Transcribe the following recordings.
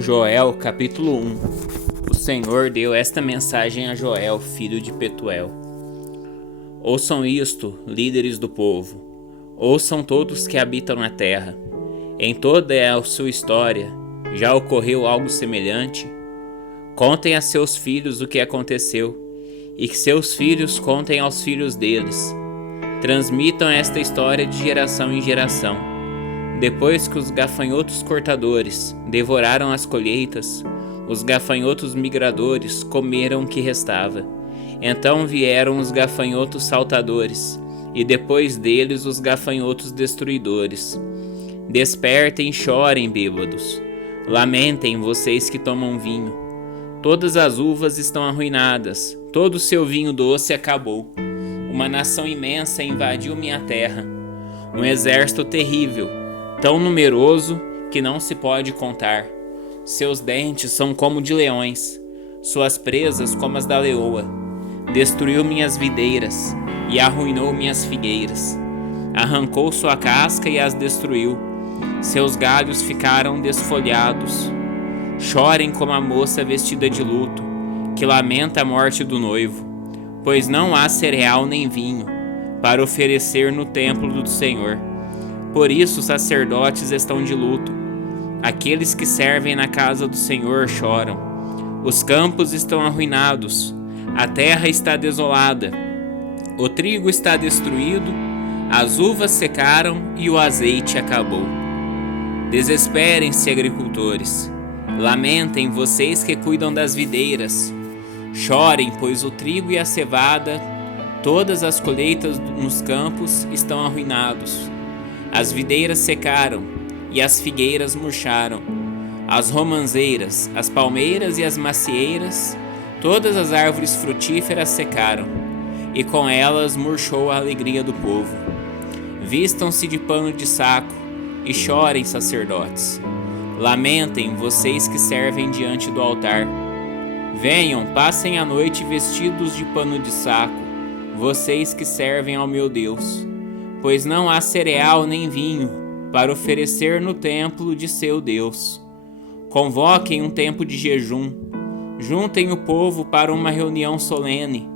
Joel, capítulo 1. O Senhor deu esta mensagem a Joel, filho de Petuel. Ouçam isto, líderes do povo. Ouçam todos que habitam na terra. Em toda a sua história, já ocorreu algo semelhante? Contem a seus filhos o que aconteceu, e que seus filhos contem aos filhos deles. Transmitam esta história de geração em geração. Depois que os gafanhotos cortadores devoraram as colheitas, os gafanhotos migradores comeram o que restava. Então vieram os gafanhotos saltadores, e depois deles os gafanhotos destruidores. Despertem e chorem, bêbados. Lamentem, vocês que tomam vinho. Todas as uvas estão arruinadas, todo o seu vinho doce acabou. Uma nação imensa invadiu minha terra, um exército terrível, tão numeroso que não se pode contar. Seus dentes são como de leões, suas presas como as da leoa. Destruiu minhas videiras e arruinou minhas figueiras. Arrancou sua casca e as destruiu. Seus galhos ficaram desfolhados. Chorem como a moça vestida de luto, que lamenta a morte do noivo, pois não há cereal nem vinho para oferecer no templo do Senhor. Por isso os sacerdotes estão de luto. Aqueles que servem na casa do Senhor choram. Os campos estão arruinados. A terra está desolada. O trigo está destruído. As uvas secaram e o azeite acabou. Desesperem-se, agricultores. Lamentem, vocês que cuidam das videiras. Chorem, pois o trigo e a cevada, todas as colheitas nos campos estão arruinados. As videiras secaram e as figueiras murcharam. As romanzeiras, as palmeiras e as macieiras, todas as árvores frutíferas secaram, e com elas murchou a alegria do povo. Vistam-se de pano de saco e chorem, sacerdotes. Lamentem, vocês que servem diante do altar. Venham, passem a noite vestidos de pano de saco, vocês que servem ao meu Deus. Pois não há cereal nem vinho para oferecer no templo de seu Deus. Convoquem um tempo de jejum. Juntem o povo para uma reunião solene.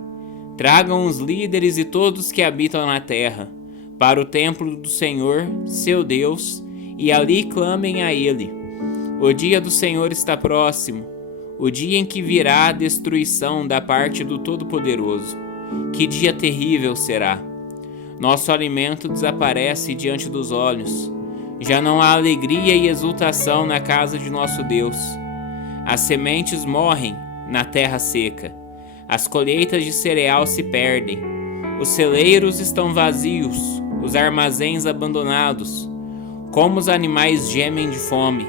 Tragam os líderes e todos que habitam na terra para o templo do Senhor, seu Deus, e ali clamem a Ele. O dia do Senhor está próximo, o dia em que virá a destruição da parte do Todo-Poderoso. Que dia terrível será! Nosso alimento desaparece diante dos olhos. Já não há alegria e exultação na casa de nosso Deus. As sementes morrem na terra seca. As colheitas de cereal se perdem. Os celeiros estão vazios, os armazéns abandonados. Como os animais gemem de fome.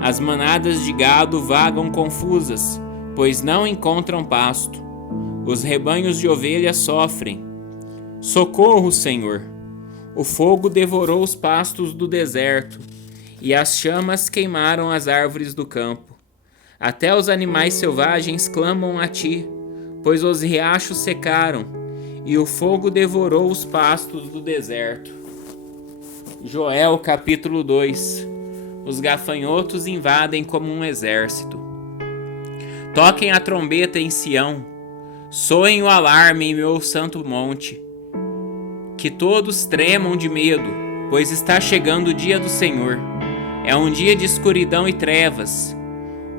As manadas de gado vagam confusas, pois não encontram pasto. Os rebanhos de ovelhas sofrem. Socorro, Senhor! O fogo devorou os pastos do deserto, e as chamas queimaram as árvores do campo. Até os animais selvagens clamam a ti, pois os riachos secaram, e o fogo devorou os pastos do deserto. Joel, capítulo 2. Os gafanhotos invadem como um exército. Toquem a trombeta em Sião, soem o alarme em meu santo monte. Que todos tremam de medo, pois está chegando o dia do Senhor. É um dia de escuridão e trevas,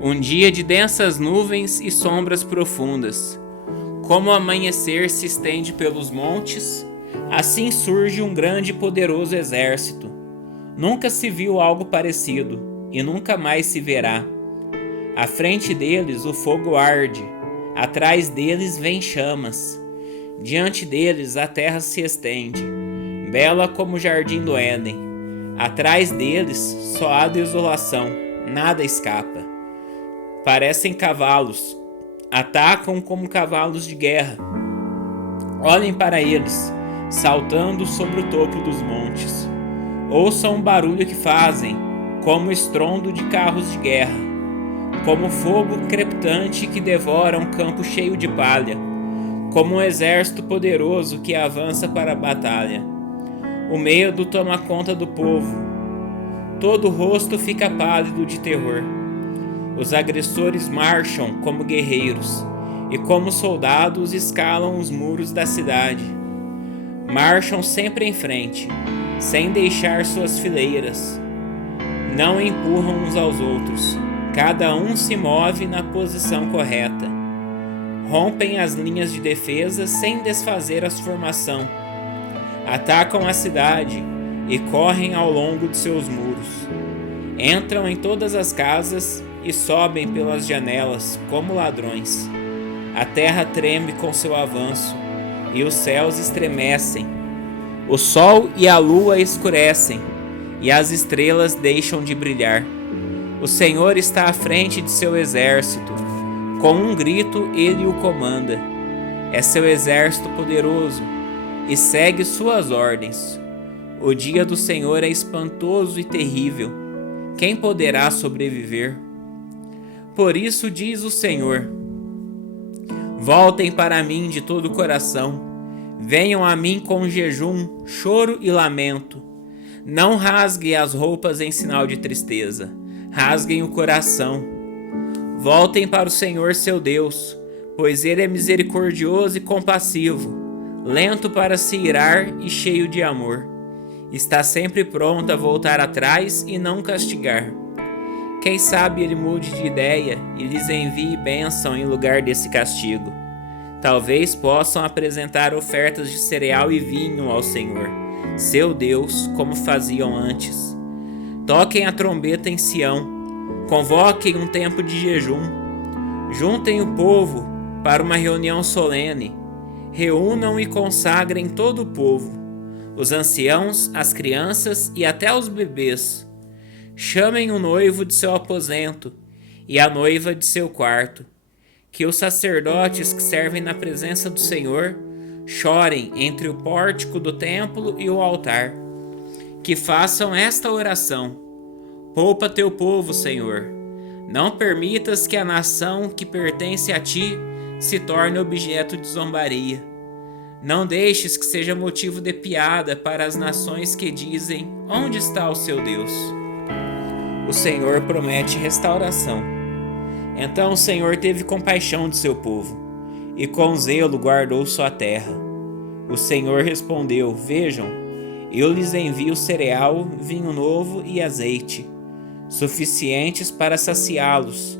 um dia de densas nuvens e sombras profundas. Como o amanhecer se estende pelos montes, assim surge um grande e poderoso exército. Nunca se viu algo parecido, e nunca mais se verá. À frente deles o fogo arde, atrás deles vêm chamas. Diante deles a terra se estende, bela como o jardim do Éden. Atrás deles só há desolação, nada escapa. Parecem cavalos, atacam como cavalos de guerra. Olhem para eles, saltando sobre o topo dos montes. Ouçam o barulho que fazem, como o estrondo de carros de guerra, como fogo crepitante que devora um campo cheio de palha, como um exército poderoso que avança para a batalha. O medo toma conta do povo. Todo o rosto fica pálido de terror. Os agressores marcham como guerreiros, e como soldados escalam os muros da cidade. Marcham sempre em frente, sem deixar suas fileiras. Não empurram uns aos outros, cada um se move na posição correta. Rompem as linhas de defesa sem desfazer a formação. Atacam a cidade e correm ao longo de seus muros. Entram em todas as casas e sobem pelas janelas como ladrões. A terra treme com seu avanço e os céus estremecem. O sol e a lua escurecem e as estrelas deixam de brilhar. O Senhor está à frente de seu exército. Com um grito ele o comanda. É seu exército poderoso e segue suas ordens. O dia do Senhor é espantoso e terrível. Quem poderá sobreviver? Por isso diz o Senhor: voltem para mim de todo o coração. Venham a mim com jejum, choro e lamento. Não rasguem as roupas em sinal de tristeza. Rasguem o coração. Voltem para o Senhor seu Deus, pois ele é misericordioso e compassivo, lento para se irar e cheio de amor. Está sempre pronto a voltar atrás e não castigar. Quem sabe ele mude de ideia e lhes envie bênção em lugar desse castigo. Talvez possam apresentar ofertas de cereal e vinho ao Senhor, seu Deus, como faziam antes. Toquem a trombeta em Sião. Convoquem um tempo de jejum. Juntem o povo para uma reunião solene. Reúnam e consagrem todo o povo, os anciãos, as crianças e até os bebês. Chamem o noivo de seu aposento e a noiva de seu quarto. Que os sacerdotes que servem na presença do Senhor chorem entre o pórtico do templo e o altar. Que façam esta oração: poupa teu povo, Senhor. Não permitas que a nação que pertence a ti se torne objeto de zombaria. Não deixes que seja motivo de piada para as nações que dizem: onde está o seu Deus? O Senhor promete restauração. Então o Senhor teve compaixão de seu povo, e com zelo guardou sua terra. O Senhor respondeu: vejam, eu lhes envio cereal, vinho novo e azeite, suficientes para saciá-los.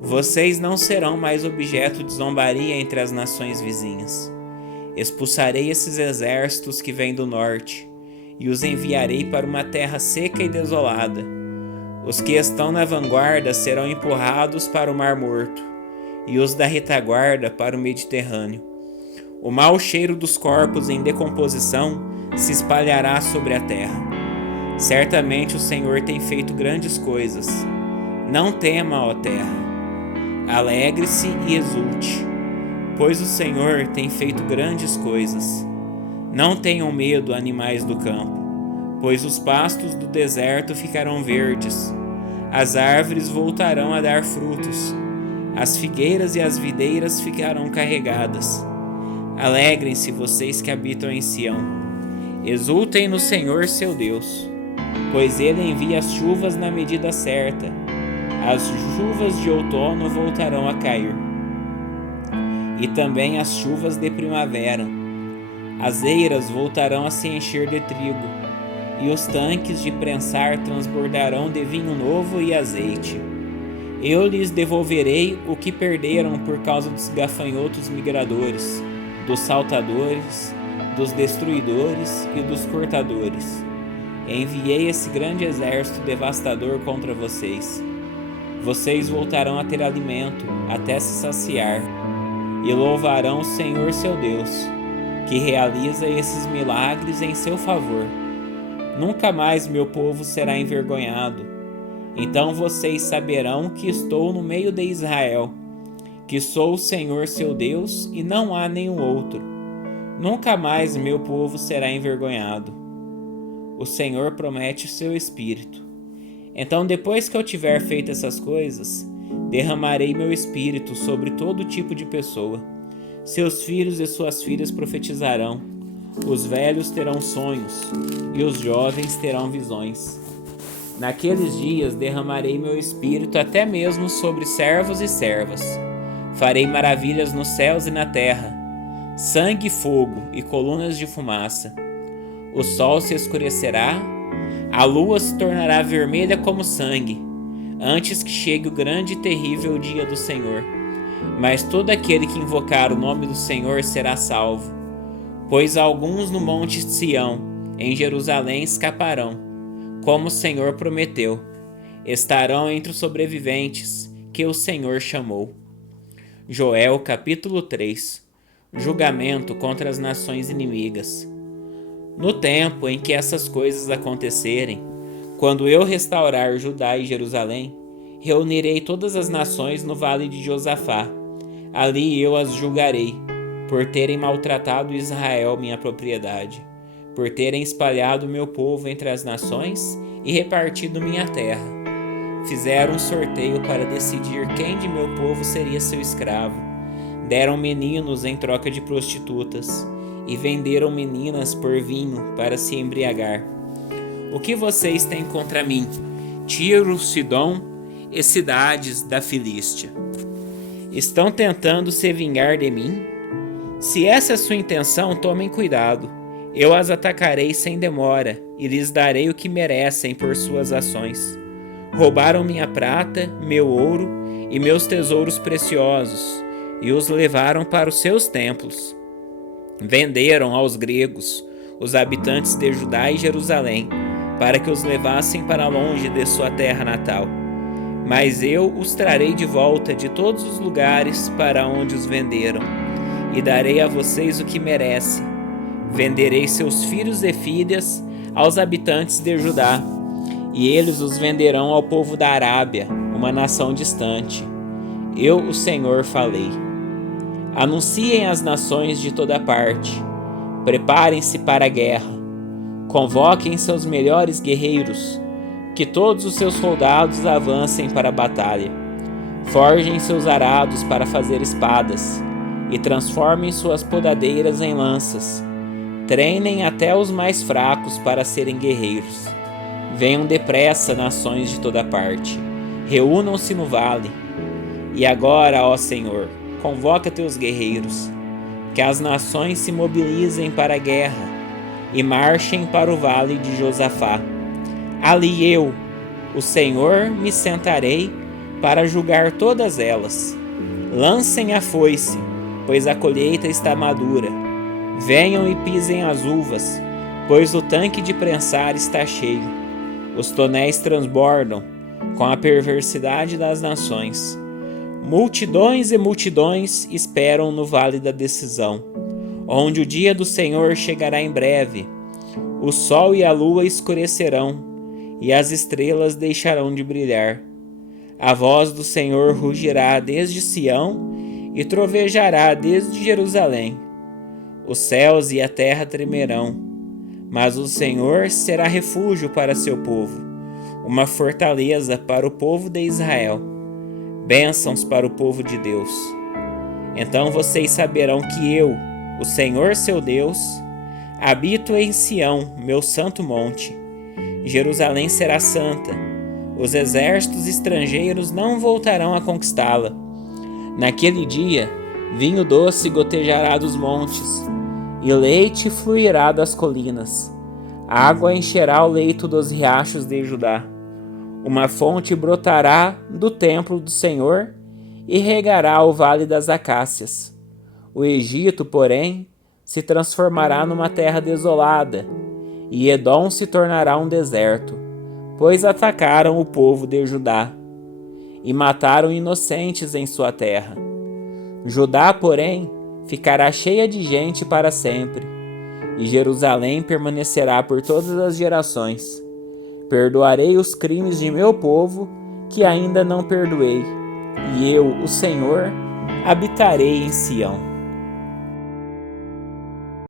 Vocês não serão mais objeto de zombaria entre as nações vizinhas. Expulsarei esses exércitos que vêm do norte, e os enviarei para uma terra seca e desolada. Os que estão na vanguarda serão empurrados para o Mar Morto, e os da retaguarda para o Mediterrâneo. O mau cheiro dos corpos em decomposição se espalhará sobre a terra. Certamente o Senhor tem feito grandes coisas. Não tema, ó terra. Alegre-se e exulte, pois o Senhor tem feito grandes coisas. Não tenham medo, animais do campo, pois os pastos do deserto ficarão verdes. As árvores voltarão a dar frutos. As figueiras e as videiras ficarão carregadas. Alegrem-se vocês que habitam em Sião. Exultem no Senhor seu Deus, pois ele envia as chuvas na medida certa. As chuvas de outono voltarão a cair, e também as chuvas de primavera. As eiras voltarão a se encher de trigo, e os tanques de prensar transbordarão de vinho novo e azeite. Eu lhes devolverei o que perderam por causa dos gafanhotos migradores, dos saltadores, dos destruidores e dos cortadores. Enviei esse grande exército devastador contra vocês. Vocês voltarão a ter alimento até se saciar, e louvarão o Senhor seu Deus, que realiza esses milagres em seu favor. Nunca mais meu povo será envergonhado. Então vocês saberão que estou no meio de Israel, que sou o Senhor seu Deus e não há nenhum outro. Nunca mais meu povo será envergonhado. O Senhor promete o seu espírito. Então, depois que eu tiver feito essas coisas, derramarei meu espírito sobre todo tipo de pessoa. Seus filhos e suas filhas profetizarão. Os velhos terão sonhos e os jovens terão visões. Naqueles dias derramarei meu espírito até mesmo sobre servos e servas. Farei maravilhas nos céus e na terra, sangue e fogo e colunas de fumaça. O sol se escurecerá, a lua se tornará vermelha como sangue, antes que chegue o grande e terrível dia do Senhor. Mas todo aquele que invocar o nome do Senhor será salvo. Pois alguns no monte Sião, em Jerusalém, escaparão, como o Senhor prometeu. Estarão entre os sobreviventes que o Senhor chamou. Joel capítulo 3. Julgamento contra as nações inimigas. No tempo em que essas coisas acontecerem, quando eu restaurar Judá e Jerusalém, reunirei todas as nações no vale de Josafá. Ali eu as julgarei, por terem maltratado Israel, minha propriedade, por terem espalhado meu povo entre as nações e repartido minha terra. Fizeram um sorteio para decidir quem de meu povo seria seu escravo. Deram meninos em troca de prostitutas e venderam meninas por vinho para se embriagar. O que vocês têm contra mim, Tiro, Sidom e cidades da Filístia? Estão tentando se vingar de mim? Se essa é a sua intenção, tomem cuidado. Eu as atacarei sem demora e lhes darei o que merecem por suas ações. Roubaram minha prata, meu ouro e meus tesouros preciosos e os levaram para os seus templos. Venderam aos gregos, os habitantes de Judá e Jerusalém, para que os levassem para longe de sua terra natal. Mas eu os trarei de volta de todos os lugares para onde os venderam, e darei a vocês o que merecem. Venderei seus filhos e filhas aos habitantes de Judá, e eles os venderão ao povo da Arábia, uma nação distante. Eu, o Senhor, falei. Anunciem às nações de toda parte. Preparem-se para a guerra. Convoquem seus melhores guerreiros, que todos os seus soldados avancem para a batalha. Forjem seus arados para fazer espadas, e transformem suas podadeiras em lanças. Treinem até os mais fracos para serem guerreiros. Venham depressa, nações de toda parte. Reúnam-se no vale. E agora, ó Senhor, convoca teus guerreiros. Que as nações se mobilizem para a guerra e marchem para o vale de Josafá. Ali eu, o Senhor, me sentarei para julgar todas elas. Lancem a foice, pois a colheita está madura. Venham e pisem as uvas, pois o tanque de prensar está cheio. Os tonéis transbordam com a perversidade das nações. Multidões e multidões esperam no vale da decisão, onde o dia do Senhor chegará em breve. O sol e a lua escurecerão, e as estrelas deixarão de brilhar. A voz do Senhor rugirá desde Sião e trovejará desde Jerusalém. Os céus e a terra tremerão, mas o Senhor será refúgio para seu povo, uma fortaleza para o povo de Israel. Bênçãos para o povo de Deus. Então vocês saberão que eu, o Senhor seu Deus, habito em Sião, meu santo monte. Jerusalém será santa. Os exércitos estrangeiros não voltarão a conquistá-la. Naquele dia, vinho doce gotejará dos montes, e leite fluirá das colinas. A água encherá o leito dos riachos de Judá. Uma fonte brotará do templo do Senhor e regará o vale das acácias. O Egito, porém, se transformará numa terra desolada, e Edom se tornará um deserto, pois atacaram o povo de Judá e mataram inocentes em sua terra. Judá, porém, ficará cheia de gente para sempre, e Jerusalém permanecerá por todas as gerações. Perdoarei os crimes de meu povo, que ainda não perdoei, e eu, o Senhor, habitarei em Sião.